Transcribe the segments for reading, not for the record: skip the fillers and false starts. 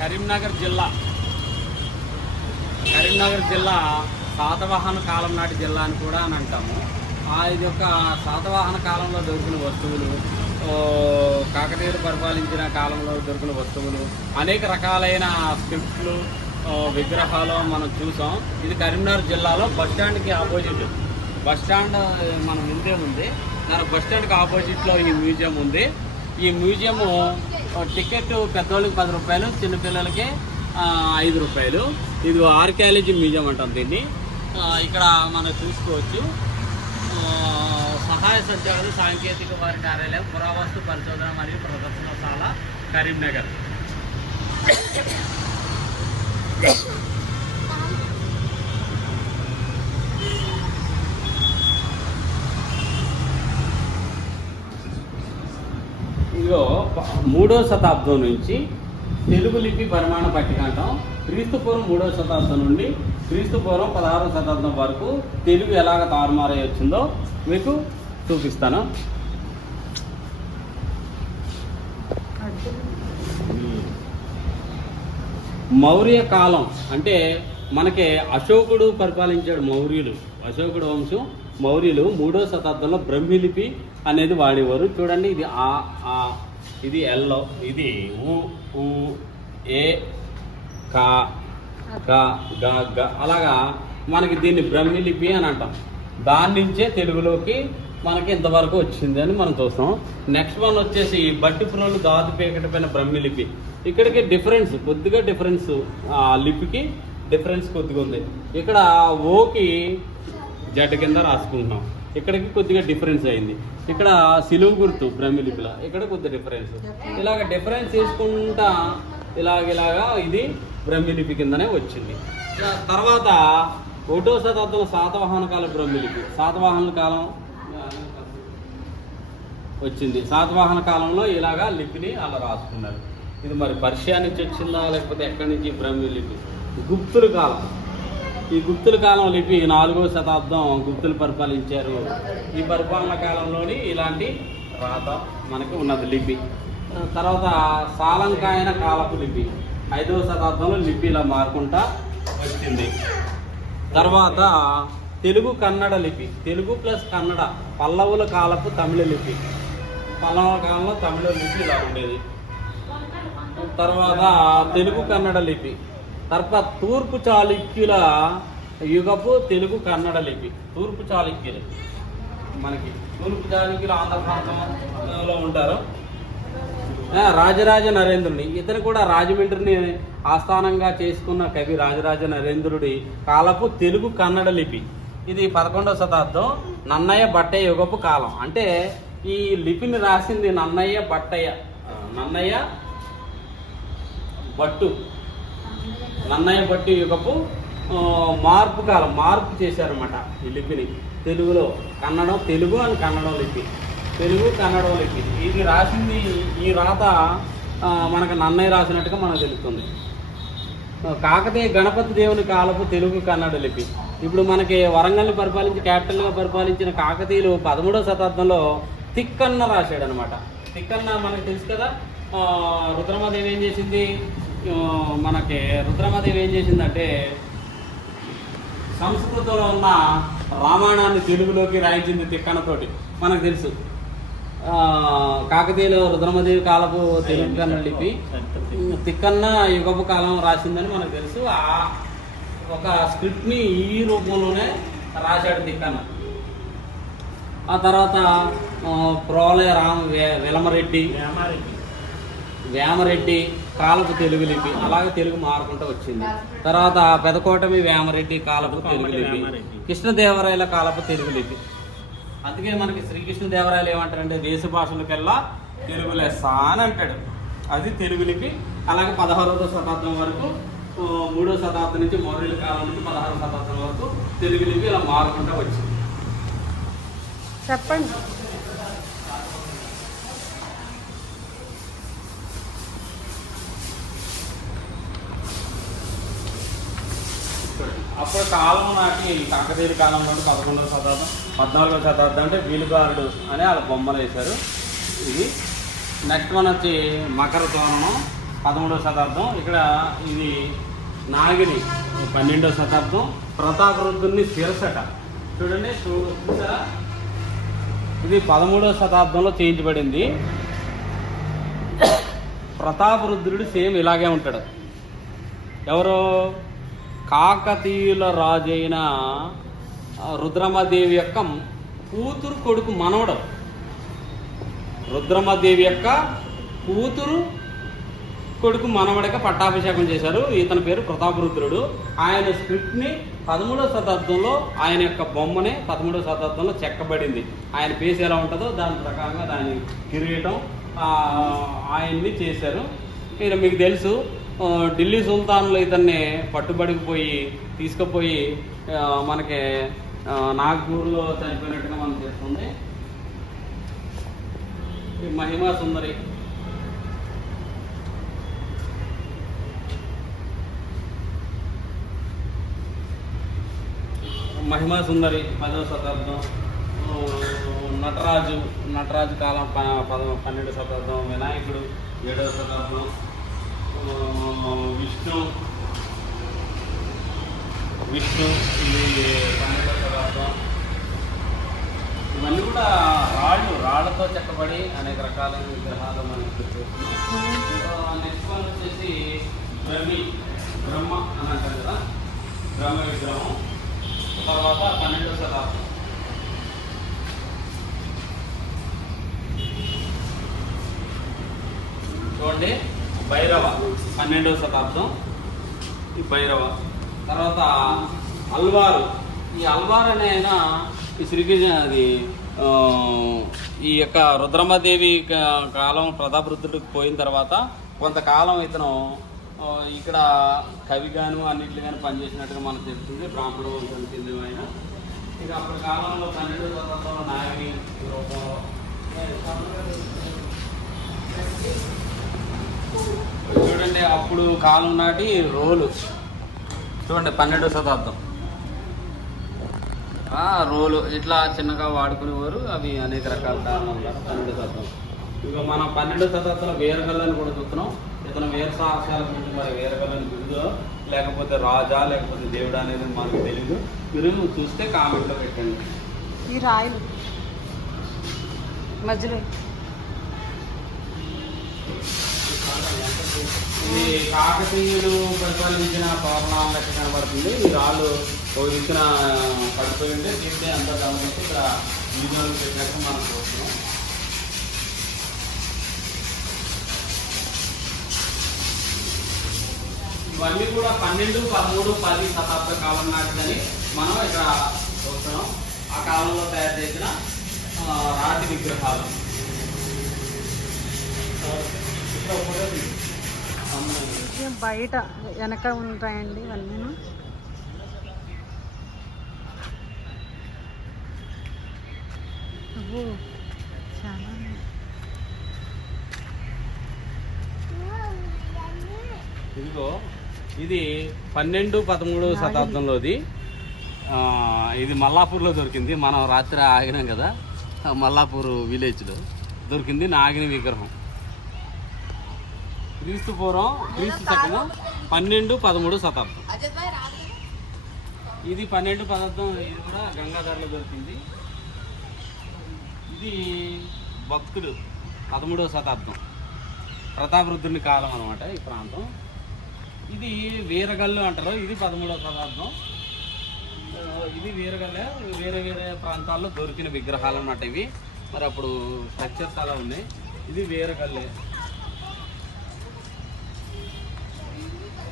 కరీంనగర్ జిల్లా శాతవాహన కాలం నాటి జిల్లా అని కూడా అని అంటాము. ఇది యొక్క శాతవాహన కాలంలో దొరికిన వస్తువులు, కాకతీయులు పరిపాలించిన కాలంలో దొరికిన వస్తువులు, అనేక రకాలైన స్క్రిప్ట్లు, విగ్రహాలు మనం చూసాం. ఇది కరీంనగర్ జిల్లాలో బస్టాండ్కి ఆపోజిట్, బస్టాండ్ మన ముందే ఉంది. దాని బస్టాండ్కి ఆపోజిట్లో ఈ మ్యూజియం ఉంది. ఈ మ్యూజియము టికెట్ పెద్దవాళ్ళకి 10 రూపాయలు, చిన్నపిల్లలకి 5 రూపాయలు. ఇది ఆర్కియాలజీ మ్యూజియం అంటాం దీన్ని. ఇక్కడ మనం చూసుకోవచ్చు. సహాయ సంచాలకులు సాంకేతిక వారి కార్యాలయం, పురావస్తు పరిశోధన మరియు ప్రదర్శనశాల, కరీంనగర్. ఇదిగో 3వ శతాబ్దం నుంచి తెలుగు లిపి పరిమాణ పట్టిక అంటాం. క్రీస్తుపూర్వం 3వ శతాబ్దం నుండి క్రీస్తుపూర్వం 16వ శతాబ్దం వరకు తెలుగు ఎలాగ తారుమారై వచ్చిందో మీకు చూపిస్తాను. మౌర్య కాలం అంటే మనకి అశోకుడు పరిపాలించాడు. అశోకుడు వంశం మౌర్యులు 3వ శతాబ్దంలో బ్రహ్మిలిపి అనేది వాడేవారు. చూడండి, ఇది ఇది ఎల్లో, ఇది ఊ ఏ కా గా గా గ, అలాగా మనకి దీన్ని బ్రహ్మిలిపి అని అంటాం. దాని నుంచే తెలుగులోకి మనకి ఇంతవరకు వచ్చింది అని మనం చూస్తాం. నెక్స్ట్ వన్ వచ్చేసి బట్టిప్రోలు దాదు పేకటపైన బ్రహ్మిలిపి. ఇక్కడికి డిఫరెన్స్, కొద్దిగా డిఫరెన్స్, లిపికి డిఫరెన్స్ కొద్దిగా ఉంది. ఇక్కడ ఓకి జడ్ కింద రాసుకుంటున్నాం, ఇక్కడికి కొద్దిగా డిఫరెన్స్ అయింది. ఇక్కడ సిలువు గుర్తు బ్రహ్మిలిపిలో, ఇక్కడ కొద్దిగా డిఫరెన్స్. ఇలాగ డిఫరెన్స్ చేసుకుంటా ఇలాగా ఇది బ్రహ్మిలిపి కిందనే వచ్చింది. తర్వాత 1వ శతాబ్దంలో శాతవాహన కాల బ్రహ్మిలిపి, శాతవాహన కాలం వచ్చింది. శాతవాహన కాలంలో ఇలాగా లిపిని అలా రాసుకున్నారు. ఇది మరి పర్షియా నుంచి వచ్చిందా లేకపోతే ఎక్కడి నుంచి బ్రహ్మిలిపి? గుప్తుల కాలం, ఈ గుప్తుల కాలం లిపి 4వ శతాబ్దం గుప్తులు పరిపాలించారు. ఈ పరిపాలన కాలంలోని ఇలాంటి రాత మనకి ఉన్నది లిపి. తర్వాత సాలంకాయన కాలపు లిపి 5వ శతాబ్దంలో లిపి ఇలా మారుకుంటా వచ్చింది. తర్వాత తెలుగు కన్నడ లిపి, తెలుగు ప్లస్ కన్నడ, పల్లవుల కాలపు తమిళ లిపి. పల్లవుల కాలంలో తమిళ లిపి ఇలా ఉండేది. తర్వాత తెలుగు కన్నడ లిపి. తర్వాత తూర్పు చాళుక్యుల యుగపు తెలుగు కన్నడ లిపి. తూర్పు చాళుక్యులు మనకి ఆంధ్ర ప్రాంతంలో ఉంటారు. రాజరాజ నరేంద్రుని, ఇతను కూడా రాజమండ్రిని ఆస్థానంగా చేసుకున్న కవి రాజరాజ నరేంద్రుడి కాలపు తెలుగు కన్నడ లిపి. ఇది 11వ శతాబ్దం నన్నయ్య బట్టయ్య యుగపు కాలం. అంటే ఈ లిపిని రాసింది నన్నయ్య భట్టు యుగపు మార్పు కాలం, మార్పు చేశారన్నమాట ఈ లిపిని. తెలుగులో తెలుగు అని కన్నడం లిపి, తెలుగు కన్నడం లిపి. ఇది రాసింది, ఈ రాత మనకు నన్నయ్య రాసినట్టుగా మనకు తెలుస్తుంది. కాకతీయ గణపతి దేవుని కాలపు తెలుగు కన్నడ లిపి. ఇప్పుడు మనకి వరంగల్ని క్యాపిటల్గా పరిపాలించిన కాకతీయులు 13వ శతాబ్దంలో తిక్కన్న రాశాడు అనమాట. తిక్కన్న మనకు తెలుసు కదా. రుద్రమాదేవి ఏం చేసిందంటే సంస్కృతంలో ఉన్న రామాయణాన్ని తెలుగులోకి రాయించింది తిక్కన్నతోటి, మనకు తెలుసు. కాకతీయులు రుద్రమదేవి కాలపు తెలుగు కన్నడ లిపి తిక్కన్న యుగపు కాలం రాసిందని మనకు తెలుసు. ఒక స్క్రిప్ట్ని ఈ రూపంలోనే రాశాడు తిక్కన్న. ఆ తర్వాత ప్రోలయ వేమరెడ్డి కాలపు తెలుగు లిపి, అలాగే తెలుగు మారుకుంటూ వచ్చింది. తర్వాత పెదకోటమి వేమరెడ్డి కాలపు తెలుగు లిపి, కృష్ణదేవరాయల కాలపు తెలుగు లిపి. అందుకే మనకి శ్రీకృష్ణదేవరాయలు ఏమంటారంటే దేశ భాషలకెల్లా తెలుగు లెస్స అని అంటాడు. అది తెలుగు లిపి. అలాగే 16వ శతాబ్దం వరకు, 3వ శతాబ్దం నుంచి మౌర్యుల కాలం నుంచి 16వ శతాబ్దం వరకు తెలుగు లిపి ఇలా మారుకుంటూ వచ్చింది. చెప్పండి. అప్పుడు కాలం నాటి కాకతీయుల కాలం నుండి 11వ శతాబ్దం 14వ శతాబ్దం అంటే వీలుగారుడు అని వాళ్ళ బొమ్మలు వేశారు. ఇది నెక్స్ట్ వన్ వచ్చి మకర తోరణం 13వ శతాబ్దం. ఇక్కడ ఇది నాగిని 12వ శతాబ్దం. ప్రతాపరుద్రుని శిరసట చూడండి, చూసారా, ఇది 13వ శతాబ్దంలో చేయించబడింది. ప్రతాపరుద్రుడు సేమ్ ఇలాగే ఉంటాడు. ఎవరు? కాకతీయుల రాజైన రుద్రమదేవి యొక్క కూతురు కొడుకు మనవడు. రుద్రమదేవి యొక్క కూతురు కొడుకు మనవడిగా పట్టాభిషేకం చేశారు. ఇతని పేరు ప్రతాపరుద్రుడు. ఆయన స్క్రిప్ట్ని 13వ శతాబ్దంలో, ఆయన యొక్క బొమ్మనే 13వ శతాబ్దంలో చెక్కబడింది. ఆయన పేరు ఎలా ఉంటుందో దాని ప్రకారంగా దాని కిరీటం ఆయన్ని చేశారు. మీకు తెలుసు, ఢిల్లీ సుల్తాన్లు ఇతన్ని పట్టుబడిపోయి తీసుకుపోయి మనకి నాగ్పూర్లో చనిపోయినట్టుగా మనం చేస్తుంది. మహిమా సుందరి మహిమా సుందరి 10వ శతాబ్దం. నటరాజు కాలం 12వ శతాబ్దం. వినాయకుడు 7వ శతాబ్దం. విష్ణు ఇది 12వ శతాబ్దం. ఇవన్నీ కూడా రాళ్లతో చెక్కబడి అనేక రకాలైన విగ్రహాలు మనకి చూస్తున్నాం. నెక్స్ట్ వన్ వచ్చేసి బ్రహ్మ అని అంటారు కదా, బ్రహ్మ విగ్రహం. తర్వాత 12వ శతాబ్దం. చూడండి, భైరవ 12వ శతాబ్దం. ఈ భైరవ తర్వాత అల్వారు. ఈ అల్వారు అనే ఆయన ఈ శ్రీకృష్ణ అది ఈ యొక్క రుద్రమదేవి కాలం ప్రతాపరుద్రుడికి పోయిన తర్వాత కొంతకాలం ఇతను ఇక్కడ కవిగాను అన్నింటిలో కానీ పనిచేసినట్టుగా మనకు తెలుస్తుంది. బ్రాహ్మణ వంశానికి చెందిన ఆయన. ఇక అప్పటి కాలంలో 12వ శతాబ్దంలో నాగిని రూపంలో చూడండి, అప్పుడు కాలం నాటి రోలు చూడండి. 12వ శతాబ్దం రోలు ఇట్లా చిన్నగా వాడుకునేవారు. అవి అనేక రకాల కారణాలు 12వ శతాబ్దం. ఇక మనం 12వ శతాబ్దంలో వీరగల్లని కూడా చూస్తున్నాం. ఇతను వీర సాహసాల గురించి మరి వీరగల్లని బిరుదో లేకపోతే రాజా లేకపోతే దేవుడా అనేది మనకు తెలియదు. మీరు చూస్తే కామెంట్లో పెట్టండి. ఈ రాయలు మధ్యలో ఇది కాకతీయులు పరిపాలించిన పౌర్ణాల లెక్క కనబడుతుంది. ఈ రాళ్ళు ఒక దిక్కున పడిపోయి ఉంటే తీస్తే అంతా గమనించి ఇక్కడ వీడియోలు పెట్టినట్టు మనం చూస్తున్నాం. ఇవన్నీ కూడా 12, 13, 10 శతాబ్ద కాలం నాటిదని మనం ఇక్కడ చూస్తున్నాం. ఆ కాలంలో తయారు చేసిన రాతి విగ్రహాలు. బయట వెనక ఉంటాయండి ఇవన్నీ. చాలా ఇదిగో ఇది 12, 13 శతాబ్దంలోది. ఇది మల్లాపూర్లో దొరికింది. మనం రాత్రి ఆగినాం కదా, మల్లాపూర్ విలేజ్లో దొరికింది నాగిని విగ్రహం. క్రీస్తు పూర్వం క్రీస్తు శకం 12, 13 శతాబ్దం. ఇది 12, 14 ఇది కూడా గంగాధరలో దొరికింది. ఇది భక్తుడు 13వ శతాబ్దం, ప్రతాపరుద్రుని కాలం అనమాట ఈ ప్రాంతం. ఇది వీరగల్లు అంటారు. ఇది 13వ శతాబ్దం. ఇది వీరగల్లే. వేరే వేరే ప్రాంతాల్లో దొరికిన విగ్రహాలు అన్నమాట ఇవి. మరి అప్పుడు స్ట్రక్చర్స్ అలా ఉన్నాయి. ఇది వీరగల్లే.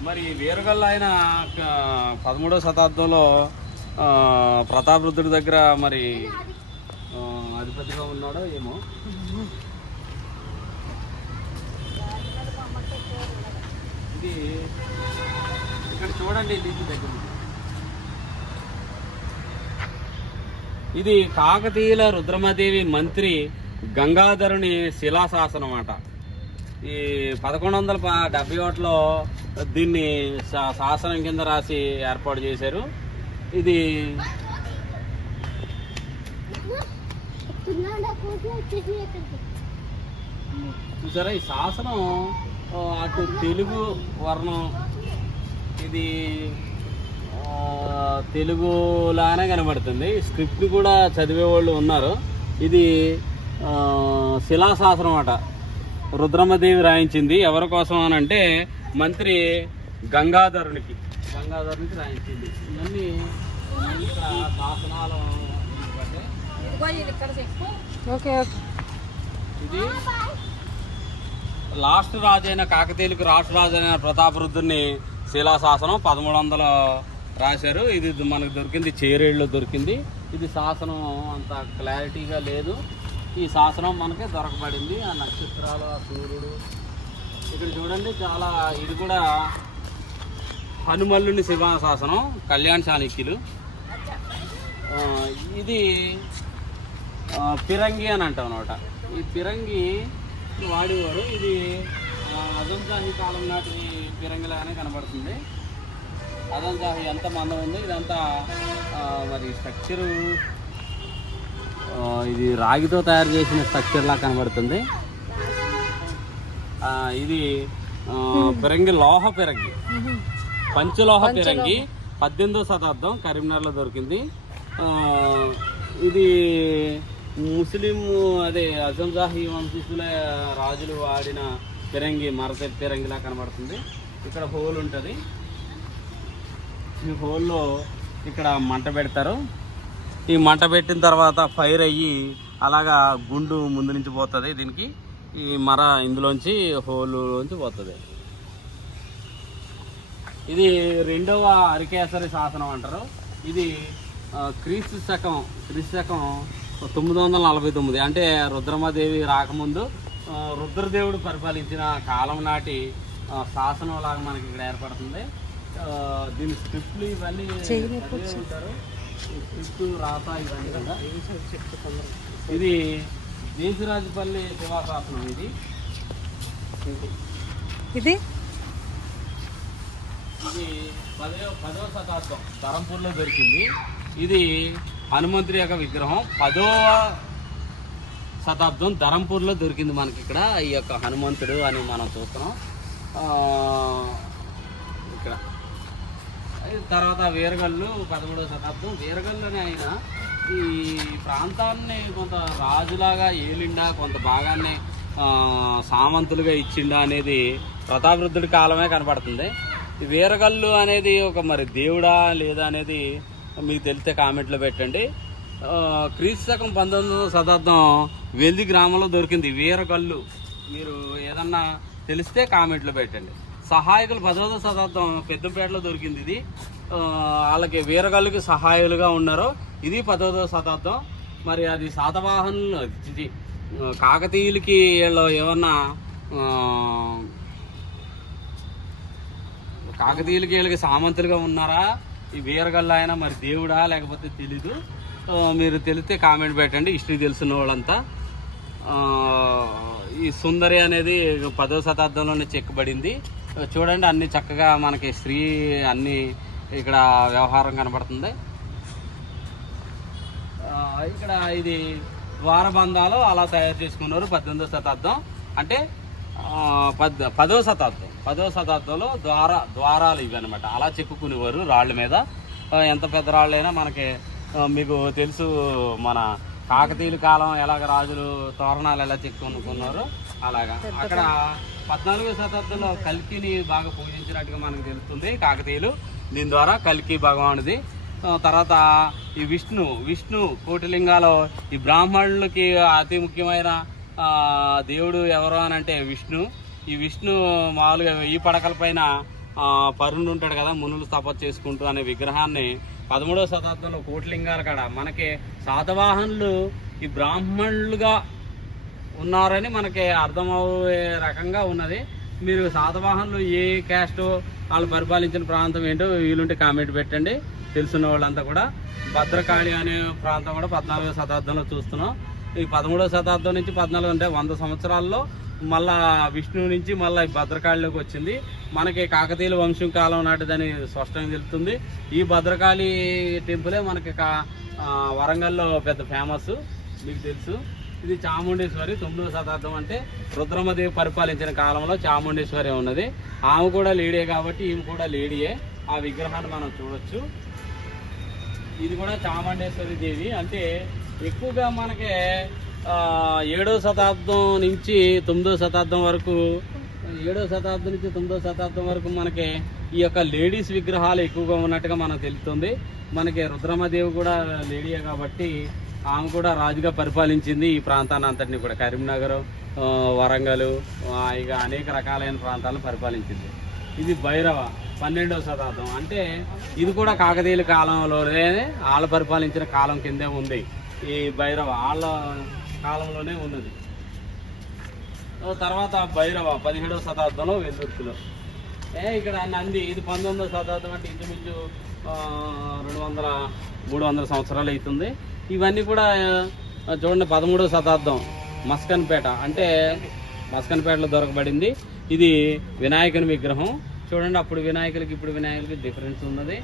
మరి వీరగల్ల ఆయన 13వ శతాబ్దంలో ప్రతాపరుద్రుడి దగ్గర మరి అధిపతిగా ఉన్నాడో ఏమో. ఇది ఇక్కడ చూడండి, దీని దగ్గర ఇది కాకతీయుల రుద్రమదేవి మంత్రి గంగాధరుని శిలాశాసనం అన్నమాట. ఈ 1171లో దీన్ని శాసనం కింద రాసి ఏర్పాటు చేశారు. ఇది చూసారా, ఈ శాసనం అటు తెలుగు వర్ణం, ఇది తెలుగులానే కనబడుతుంది. స్క్రిప్ట్ కూడా చదివే వాళ్ళు ఉన్నారు. ఇది శిలాశాసనం అట, రుద్రమదేవి రాయించింది. ఎవరి కోసం అని అంటే మంత్రి గంగాధరునికి రాయించింది. ఇవన్నీ ఇక్కడ శాసనాలు. Okay okay. ఇది లాస్ట్ రాజు అయిన కాకతీయులకు రాష్ట్ర రాజు అయిన ప్రతాపరుద్రుని శిలాశాసనం 1300 రాశారు. ఇది మనకు దొరికింది చేరేడులో దొరికింది. ఇది శాసనం అంత క్లారిటీగా లేదు. ఈ శాసనం మనకి దొరకబడింది. ఆ నక్షత్రాలు, ఆ సూర్యుడు ఇక్కడ చూడండి. చాలా ఇది కూడా హనుమల్లుని శిలాశాసనం, కళ్యాణ చాళుక్యులు. ఇది పిరంగి అని అంటాం అనమాట. ఈ పిరంగి వాడేవారు. ఇది అజంజాహి కాలం నాటి పిరంగిలాగానే కనబడుతుంది. అజంజాహి ఎంత మందం ఉంది. ఇదంతా మరి స్ట్రక్చరు ఇది రాగితో తయారు చేసిన స్ట్రక్చర్ లా కనబడుతుంది. ఇది పిరంగి, లోహ పిరంగి, పంచలోహ పిరంగి. 18వ శతాబ్దం కరీంనగర్లో దొరికింది. ఇది ముస్లిం అజంజాహి వంశస్థుల రాజులు వాడిన పిరంగి, మరత పిరంగిలా కనబడుతుంది. ఇక్కడ హోల్ ఉంటుంది. ఈ హోల్లో ఇక్కడ మంట పెడతారు. ఈ మంట పెట్టిన తర్వాత ఫైర్ అయ్యి అలాగా గుండు ముందు నుంచి పోతుంది. దీనికి ఈ మర ఇందులోంచి హోల్లోంచి పోతుంది. ఇది 2వ అరికేసరి శాసనం అంటారు. ఇది క్రీస్తు శకం 949, అంటే రుద్రమదేవి రాకముందు రుద్రదేవుడు పరిపాలించిన కాలం నాటి శాసనం లాగా మనకి ఇక్కడ ఏర్పడుతుంది. దీని స్క్రిప్ట్లు ఇవన్నీ ఉంటారు. స్క్రిప్ట్ రాత ఇవన్నీ కదా. ఇది దేశరాజపల్లి శివాశాసనం. ఇది 10వ శతాబ్దం ధరంపూర్లో దొరికింది. ఇది హనుమంతుడి యొక్క విగ్రహం. 10వ శతాబ్దం ధరంపూర్లో దొరికింది మనకి ఇక్కడ. ఈ యొక్క హనుమంతుడు అని మనం చూస్తున్నాం ఇక్కడ. తర్వాత వీరగల్లు 13వ శతాబ్దం. వీరగల్లు అని ఆయన ఈ ప్రాంతాన్ని కొంత రాజులాగా ఏలిండా, కొంత భాగాన్ని సామంతులుగా ఇచ్చిండా అనేది ప్రతాపరుద్రుడి కాలమే కనపడుతుంది. ఈ వీరగల్లు అనేది ఒక మరి దేవుడా లేదా అనేది మీకు తెలిస్తే కామెంట్లో పెట్టండి. క్రీస్తు శకం 19వ శతాబ్దం వెల్ది గ్రామంలో దొరికింది వీరగల్లు. మీరు ఏదన్నా తెలిస్తే కామెంట్లో పెట్టండి. సహాయకులు 10వ శతాబ్దం పెద్దంపేటలో దొరికింది. ఇది వాళ్ళకి వీరగల్లుకి సహాయులుగా ఉన్నారు. ఇది 10వ శతాబ్దం. మరి అది శాతవాహనులు, ఇది కాకతీయులకి వీళ్ళు ఏమన్నా కాకతీయులకి వీళ్ళకి సామంతులుగా ఉన్నారా, ఈ వీరగల్లు ఆయన మరి దేవుడా లేకపోతే తెలీదు. మీరు తెలిస్తే కామెంట్ పెట్టండి, హిస్టరీ తెలిసిన వాళ్ళంతా. ఈ సుందరి అనేది 10వ శతాబ్దంలోనే చెక్కబడింది. చూడండి, అన్ని చక్కగా మనకి స్త్రీ అన్ని ఇక్కడ వ్యవహారం కనబడుతుంది. ఇక్కడ ఇది ద్వారబంధాలు అలా తయారు చేసుకున్నారు 18వ శతాబ్దం. అంటే 10వ శతాబ్దంలో ద్వారాలు ఇవి అనమాట. అలా చెక్కుకునేవారు రాళ్ళ మీద. ఎంత పెద్ద రాళ్ళైనా మనకి మీకు తెలుసు, మన కాకతీయుల కాలం ఎలాగ రాజులు తోరణాలు ఎలా చెక్కునుకున్నారో అలాగా. అక్కడ 14వ శతాబ్దంలో కల్కిని బాగా పూజించినట్టుగా మనకు తెలుస్తుంది కాకతీయులు. దీని ద్వారా కల్కి భగవానుది. తర్వాత ఈ విష్ణు కోటిలింగాలో ఈ బ్రాహ్మణులకి అతి ముఖ్యమైన దేవుడు ఎవరు అని అంటే విష్ణు. ఈ విష్ణు మామూలుగా ఈ పడకల పైన పరుణుడు ఉంటాడు కదా, మునులు తపస్సు చేసుకుంటూ అనే విగ్రహాన్ని 13వ శతాబ్దంలో కోటిలింగాల కాడ మనకి శాతవాహనులు ఈ బ్రాహ్మణులుగా ఉన్నారని మనకి అర్థమయ్యే రకంగా ఉన్నది. మీరు శాతవాహనులు ఏ క్యాస్ట్ వాళ్ళు పరిపాలించిన ప్రాంతం ఏంటో వీలుంటే కామెంట్ పెట్టండి, తెలుసున్న వాళ్ళంతా కూడా. భద్రకాళి అనే ప్రాంతం కూడా 14వ శతాబ్దంలో చూస్తున్నాం. ఈ 13వ శతాబ్దం నుంచి 14 అంటే 100 సంవత్సరాల్లో మళ్ళా విష్ణువు నుంచి మళ్ళీ భద్రకాళిలోకి వచ్చింది. మనకి కాకతీయుల వంశం కాలం నాటిదని స్పష్టంగా తెలుస్తుంది. ఈ భద్రకాళి టెంపులే మనకి వరంగల్లో పెద్ద ఫేమస్, మీకు తెలుసు. ఇది చాముండేశ్వరి 9వ శతాబ్దం, అంటే రుద్రమదేవి పరిపాలించిన కాలంలో చాముండేశ్వరి ఉన్నది. ఆమె కూడా లేడీయే కాబట్టి ఈమె కూడా లేడీయే. ఆ విగ్రహాన్ని మనం చూడొచ్చు. ఇది కూడా చాముండేశ్వరి దేవి. అంటే ఎక్కువగా మనకి 7వ శతాబ్దం నుంచి 9వ శతాబ్దం వరకు 7వ శతాబ్దం నుంచి 9వ శతాబ్దం వరకు మనకి ఈ యొక్క లేడీస్ విగ్రహాలు ఎక్కువగా ఉన్నట్టుగా మనకు తెలుస్తుంది. మనకి రుద్రమదేవి కూడా లేడీయే కాబట్టి ఆమె కూడా రాజుగా పరిపాలించింది ఈ ప్రాంతాన్ని అంతటిని కూడా. కరీంనగర్, వరంగల్, ఇక అనేక రకాలైన ప్రాంతాలను పరిపాలించింది. ఇది భైరవ 12వ శతాబ్దం, అంటే ఇది కూడా కాకతీయుల కాలంలోనే వాళ్ళ పరిపాలించిన కాలం కిందే ఉంది. ఈ భైరవ వాళ్ళ కాలంలోనే ఉన్నది. తర్వాత భైరవ 17వ శతాబ్దంలో వెల్లుర్తిలో. ఇక్కడ నంది ఇది 19వ శతాబ్దం, అంటే ఇంచుమించు 200-300 సంవత్సరాలు అవుతుంది. ఇవన్నీ కూడా చూడండి 13వ శతాబ్దం మస్కన్పేట, అంటే మస్కన్పేటలో దొరకబడింది. ఇది వినాయకుని విగ్రహం. చూడండి అప్పుడు వినాయకులకి ఇప్పుడు వినాయకులకి డిఫరెన్స్ ఉన్నది.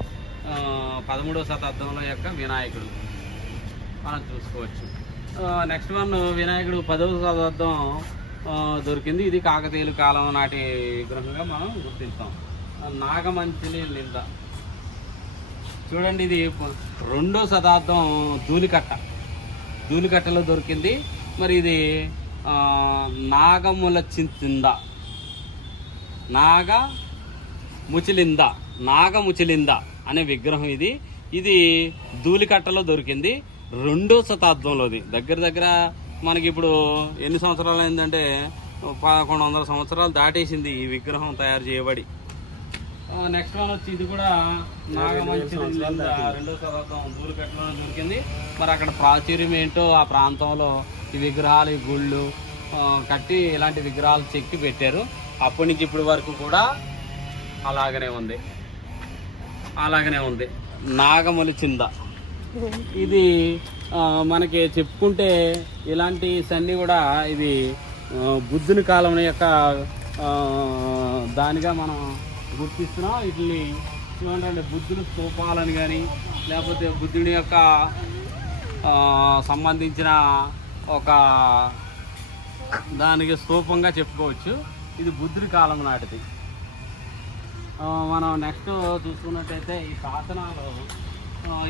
13వ శతాబ్దంలో యొక్క వినాయకుడు మనం చూసుకోవచ్చు. నెక్స్ట్ వన్ వినాయకుడు 10వ శతాబ్దం దొరికింది. ఇది కాకతీయుల కాలం నాటి విగ్రహంగా మనం గుర్తిస్తాం. నాగమంచిలి లింద చూడండి, ఇది 2వ శతాబ్దం ధూళికట్టలో దొరికింది. మరి ఇది నాగముచిలింద అనే విగ్రహం. ఇది ధూళికట్టలో దొరికింది 2వ శతాబ్దంలోది. దగ్గర మనకి ఇప్పుడు ఎన్ని సంవత్సరాలు అయిందంటే 1100 సంవత్సరాలు దాటేసింది ఈ విగ్రహం తయారు చేయబడి. నెక్స్ట్ వన్ వచ్చి ఇది కూడా నాగమంచిలి 2వ శతాబ్దం ధూళికట్టలో దొరికింది. మరి అక్కడ ప్రాచుర్యం ఏంటో ఆ ప్రాంతంలో ఈ విగ్రహాలు, ఈ గుళ్ళు కట్టి ఇలాంటి విగ్రహాలు చెక్కి పెట్టారు. అప్పటి నుంచి ఇప్పటి వరకు కూడా అలాగనే ఉంది. నాగములిచింద ఇది మనకి చెప్పుకుంటే ఇలాంటి సన్ని కూడా ఇది బుద్ధుని కాలం యొక్క దానిగా మనం గుర్తిస్తున్నాం. వీటిని చూడండి, బుద్ధుని స్తూపాలని కానీ లేకపోతే బుద్ధుని యొక్క సంబంధించిన ఒక దానికి స్తూపంగా చెప్పుకోవచ్చు. ఇది బుద్ధుడి కాలం నాటిది. మనం నెక్స్ట్ చూసుకున్నట్టయితే ఈ శాసనాలు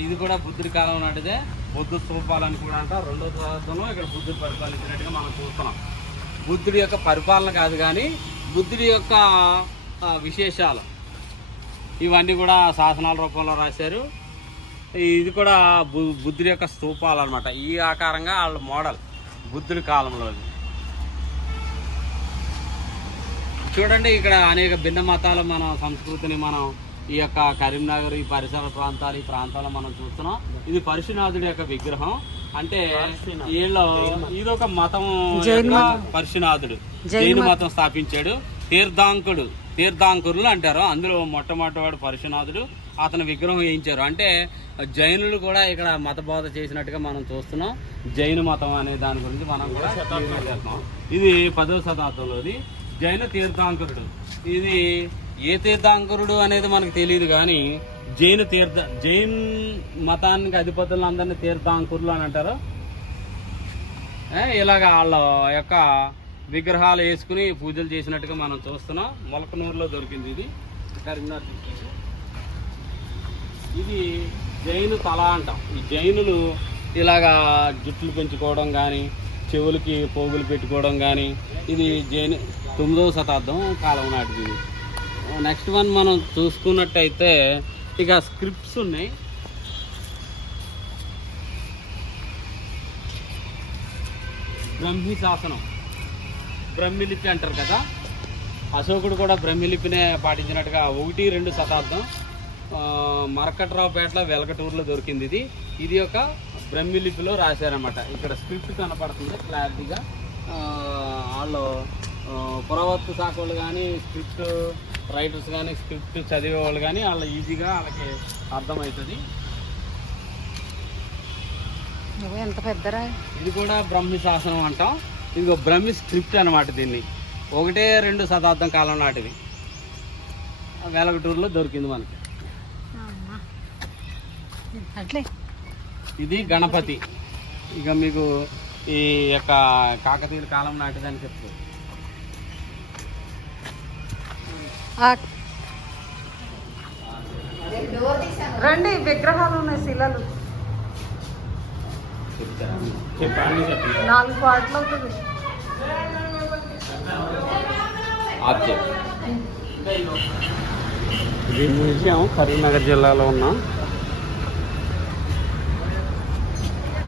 ఇది కూడా బుద్ధుడి కాలం నాటిదే. బుద్ధ స్తూపాలని కూడా అంట 2వ శతాబ్దంలో ఇక్కడ బుద్ధుడు పరిపాలించినట్టుగా మనం చూస్తున్నాం. బుద్ధుడి యొక్క పరిపాలన కాదు కానీ బుద్ధుడి యొక్క విశేషాలు ఇవన్నీ కూడా శాసనాల రూపంలో రాశారు. ఇది కూడా బుద్ధుడి యొక్క స్తూపాలు అనమాట. ఈ ఆకారంగా వాళ్ళ మోడల్ బుద్ధుడి కాలంలో. చూడండి ఇక్కడ అనేక భిన్న మతాల మన సంస్కృతిని మనం ఈ యొక్క కరీంనగర్ ఈ పరిసర ప్రాంతాలు ఈ ప్రాంతాల్లో మనం చూస్తున్నాం. ఇది పరశునాథుడి యొక్క విగ్రహం. అంటే వీళ్ళు ఇదొక మతం, పరశునాథుడు జైన మతం స్థాపించాడు. తీర్థాంకురులు అంటారు. అందులో మొట్టమొదటివాడు పరశునాథుడు. అతని విగ్రహం వేయించారు. అంటే జైనులు కూడా ఇక్కడ మత బోధ చేసినట్టుగా మనం చూస్తున్నాం. జైన మతం అనే దాని గురించి మనం కూడా చేస్తున్నాం. ఇది 10వ శతాబ్దంలోది జైన తీర్థాంకురుడు. ఇది ఏ తీర్థాంకురుడు అనేది మనకు తెలియదు కానీ జైన్ మతానికి అధిపతులను అందరినీ తీర్థాంకురులు అని అంటారు. ఇలాగ వాళ్ళ యొక్క విగ్రహాలు వేసుకుని పూజలు చేసినట్టుగా మనం చూస్తున్నాం. మొలకనూరులో దొరికింది ఇది. కరీంనగర్ ఇది జైను తల అంటాం. ఈ జైనులు ఇలాగా జుట్లు పెంచుకోవడం కానీ చెవులకి పోగులు పెట్టుకోవడం కానీ ఇది జైన్ 9వ శతాబ్దం కాలం నాటిది. నెక్స్ట్ వన్ మనం చూసుకున్నట్టయితే ఇక స్క్రిప్ట్స్ ఉన్నాయి. బ్రహ్మి శాసనం, బ్రహ్మిలిపి అంటారు కదా. అశోకుడు కూడా బ్రహ్మిలిపినే పాటించినట్టుగా 1-2 శతాబ్దం మరకట్రావుపేటలో వెలకటూరులో దొరికింది. ఇది ఒక బ్రహ్మిలిపిలో రాశారన్నమాట. ఇక్కడ స్క్రిప్ట్ కనపడుతుంది క్లారిటీగా. వాళ్ళు పురావస్తు శాఖ వాళ్ళు కానీ స్క్రిప్ట్ రైటర్స్ కానీ స్క్రిప్ట్ చదివే వాళ్ళు కానీ వాళ్ళు ఈజీగా వాళ్ళకి అర్థమవుతుంది. ఎంత పెద్దరా. ఇది కూడా బ్రహ్మి శాసనం అంటాం. ఇది బ్రహ్మి స్క్రిప్ట్ అనమాట. దీన్ని 1-2 శతాబ్దం కాలం నాటిది వెలగటూరులో దొరికింది మనకి. ఇది గణపతి. ఇక మీకు ఈ యొక్క కాకతీయుల కాలం నాటిదని చెప్తారు. రండి, విగ్రహాలు ఉన్నాయి, శిలలు. చెప్పండి 4 పాటలు అవుతుంది. ఇది మ్యూజియం కరీంనగర్ జిల్లాలో ఉన్న